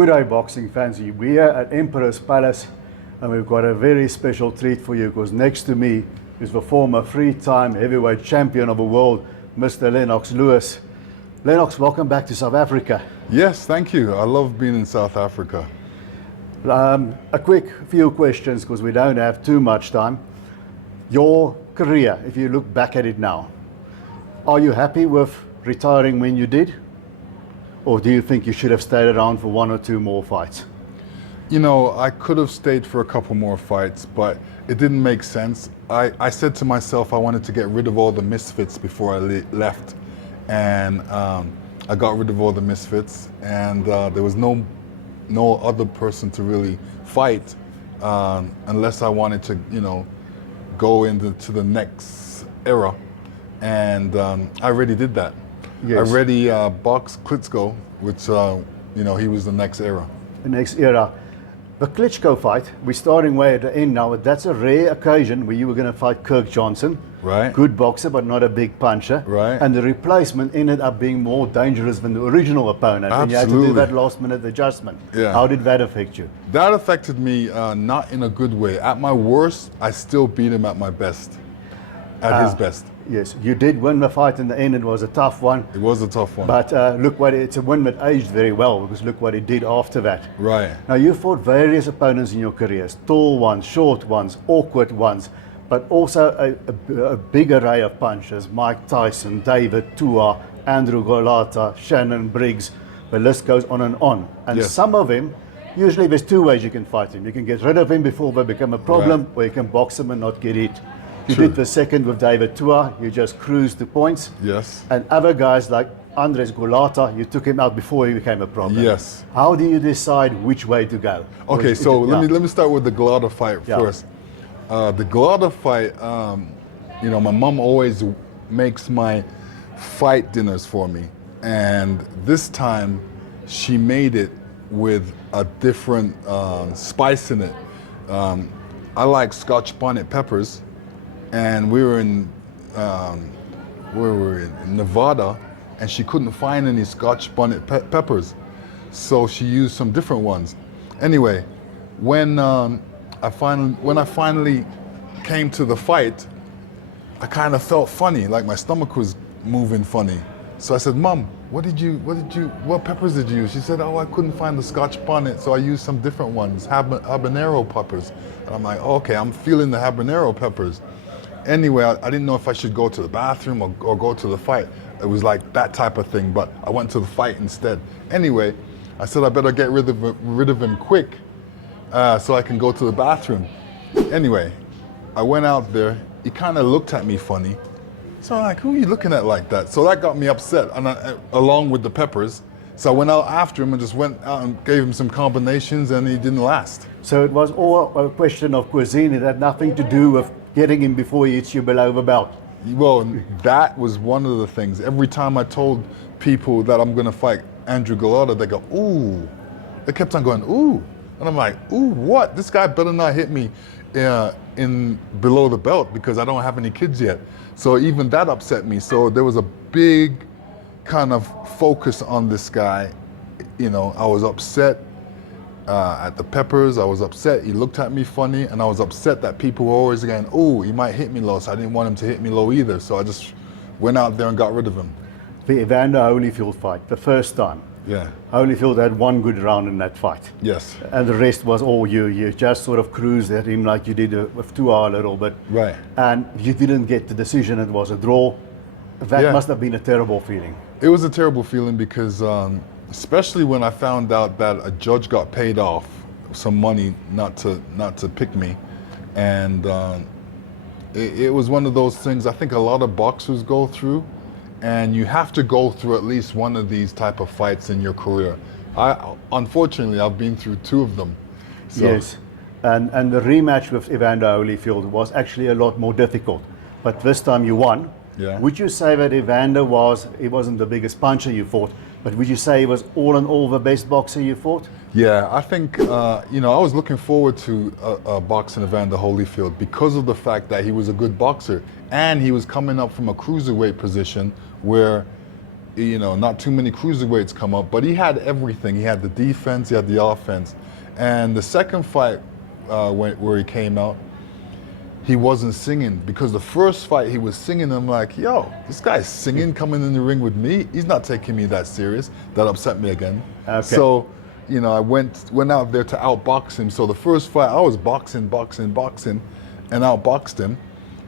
Good day, boxing fans. We're here at Emperor's Palace, and we've got a very special treat for you because next to me is the former three-time heavyweight champion of the world, Mr. Lennox Lewis. Lennox, welcome back to South Africa. Yes, thank you. I love being in South Africa. A quick few questions because we don't have too much time. Your career, if you look back at it now, are you happy with retiring when you did? Or do you think you should have stayed around for one or two more fights? You know, I could have stayed for a couple more fights, but it didn't make sense. I said to myself I wanted to get rid of all the misfits before I left. And I got rid of all the misfits, and there was no other person to really fight unless I wanted to, you know, go into the next era. And I already did that. Yes. I already boxed Klitschko, which, you know, he was the next era. The next era. The Klitschko fight, we're starting way at the end now, but that's a rare occasion where you were going to fight Kirk Johnson. Right. Good boxer, but not a big puncher. Right. And the replacement ended up being more dangerous than the original opponent. Absolutely. And you had to do that last minute adjustment. Yeah. How did that affect you? That affected me not in a good way. At my worst, I still beat him at my best, at his best. Yes, you did win the fight in the end. It was a tough one. It was a tough one. But look what it's a win that aged very well because look what he did after that. Right. Now you fought various opponents in your careers, tall ones, short ones, awkward ones, but also a big array of punchers: Mike Tyson, David Tua, Andrew Golota, Shannon Briggs. The list goes on and on. And yes. Some of them, usually there's two ways you can fight him. You can get rid of him before they become a problem, right. or you can box him and not get hit. You True. did the second with David Tua, you just cruised the points. Yes. And other guys like Andres Golota, you took him out before he became a problem. Yes. How do you decide which way to go? Okay, so let me start with the Golota fight first. The Golota fight, you know, my mom always makes my fight dinners for me, and this time she made it with a different spice in it. I like Scotch bonnet peppers. And we were in Nevada, and she couldn't find any Scotch bonnet peppers, so she used some different ones. Anyway, when I finally came to the fight, I kind of felt funny, like my stomach was moving funny. So I said, "Mom, what peppers did you use?" She said, "Oh, I couldn't find the Scotch bonnet, so I used some different ones, habanero peppers." And I'm like, "Okay, I'm feeling the habanero peppers." Anyway, I didn't know if I should go to the bathroom or go to the fight. It was like that type of thing, but I went to the fight instead. Anyway, I said I better get rid of him quick so I can go to the bathroom. Anyway, I went out there. He kind of looked at me funny. So I'm like, who are you looking at like that? So that got me upset, and along with the peppers. So I went out after him and just went out and gave him some combinations, and he didn't last. So it was all a question of cuisine. It had nothing to do with getting him before he hits you below the belt. Well, that was one of the things. Every time I told people that I'm going to fight Andrew Golota, they go, ooh. They kept on going, ooh. And I'm like, ooh, what? This guy better not hit me in below the belt because I don't have any kids yet. So even that upset me. So there was a big kind of focus on this guy. You know, I was upset at the peppers. I was upset. He looked at me funny, and I was upset that people were always going, "Oh, he might hit me low." So I didn't want him to hit me low either. So I just went out there and got rid of him. The Evander Holyfield fight, the first time. Yeah. Holyfield had one good round in that fight. Yes. And the rest was all you. You just sort of cruised at him like you did with Tua a little bit. Right. And you didn't get the decision. It was a draw. That must have been a terrible feeling. It was a terrible feeling because especially when I found out that a judge got paid off some money not to pick me, and it was one of those things I think a lot of boxers go through, and you have to go through at least one of these type of fights in your career. Unfortunately, I've been through two of them. So. Yes, and the rematch with Evander Holyfield was actually a lot more difficult, but this time you won. Yeah. Would you say that Evander wasn't the biggest puncher you fought, but would you say he was all in all the best boxer you fought? Yeah, I think, you know, I was looking forward to boxing Evander Holyfield because of the fact that he was a good boxer and he was coming up from a cruiserweight position where you know, not too many cruiserweights come up, but he had everything. He had the defense, he had the offense. And the second fight where he came out, he wasn't singing, because the first fight he was singing. I'm like, yo, this guy's singing, coming in the ring with me. He's not taking me that serious. That upset me again. Okay. So, you know, I went out there to outbox him. So the first fight, I was boxing, and outboxed him.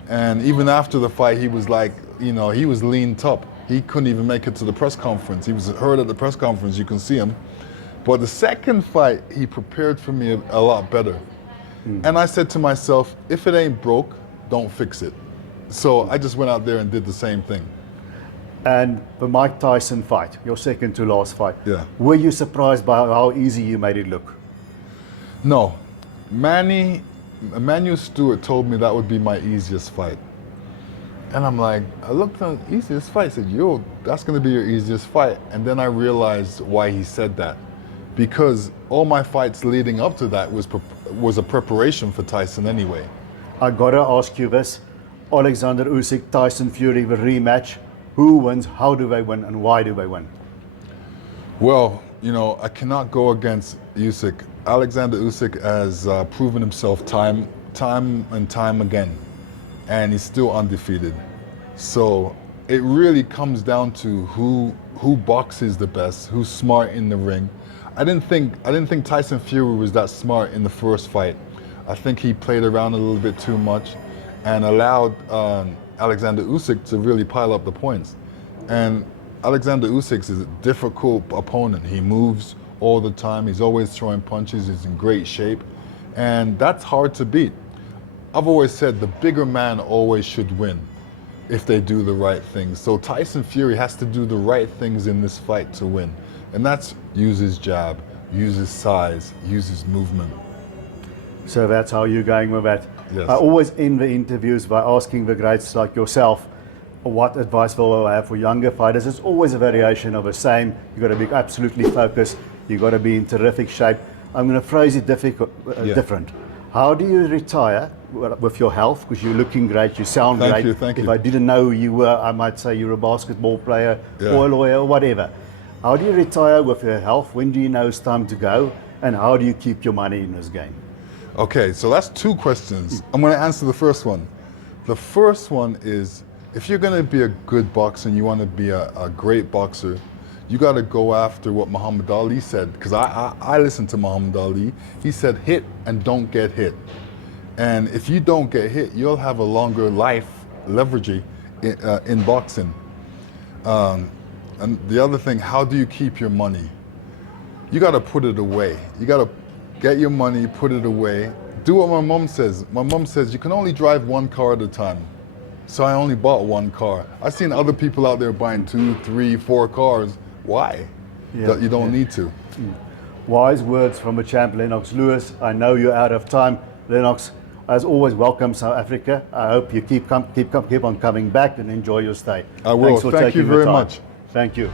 And even after the fight, he was like, you know, he was leaned up. He couldn't even make it to the press conference. He was heard at the press conference. You can see him. But the second fight, he prepared for me a lot better. And I said to myself, if it ain't broke, don't fix it. So I just went out there and did the same thing. And the Mike Tyson fight, your second to last fight, Yeah. were you surprised by how easy you made it look? No. Emmanuel Stewart told me that would be my easiest fight. And I'm like, I looked at the easiest fight, I said, yo, that's gonna be your easiest fight. And then I realized why he said that. Because all my fights leading up to that was a preparation for Tyson anyway. I gotta ask you this, Alexander Usyk, Tyson Fury, the rematch, who wins, how do they win, and why do they win? Well, you know, I cannot go against Usyk. Alexander Usyk has proven himself time and time again, and he's still undefeated. So it really comes down to who boxes the best, who's smart in the ring. I didn't think Tyson Fury was that smart in the first fight. I think he played around a little bit too much and allowed Alexander Usyk to really pile up the points. And Alexander Usyk is a difficult opponent. He moves all the time. He's always throwing punches. He's in great shape. And that's hard to beat. I've always said the bigger man always should win if they do the right things. So Tyson Fury has to do the right things in this fight to win. And that's use his jab, use his size, use his movement. So that's how you're going with that. Yes. I always end the interviews by asking the greats like yourself, what advice will I have for younger fighters? It's always a variation of the same. You've got to be absolutely focused. You've got to be in terrific shape. I'm going to phrase it different. How do you retire with your health? Because you're looking great, you sound great. Thank you. If I didn't know who you were, I might say you're a basketball player or a lawyer or whatever. How do you retire with your health? When do you know it's time to go? And how do you keep your money in this game? Okay, so that's two questions. I'm going to answer the first one. The first one is, if you're going to be a good boxer and you want to be a great boxer, you got to go after what Muhammad Ali said. Because I listened to Muhammad Ali. He said, hit and don't get hit. And if you don't get hit, you'll have a longer life leveraging in boxing. And the other thing, how do you keep your money? You got to put it away. You got to get your money, put it away. Do what my mom says. My mom says you can only drive one car at a time. So I only bought one car. I've seen other people out there buying 2, 3, 4 cars. Why? You don't need to. Wise words from a champ, Lennox Lewis. I know you're out of time. Lennox, as always, welcome South Africa. I hope you keep on coming back and enjoy your stay. I will. Thanks for Thank you taking the very time. much. Thank you.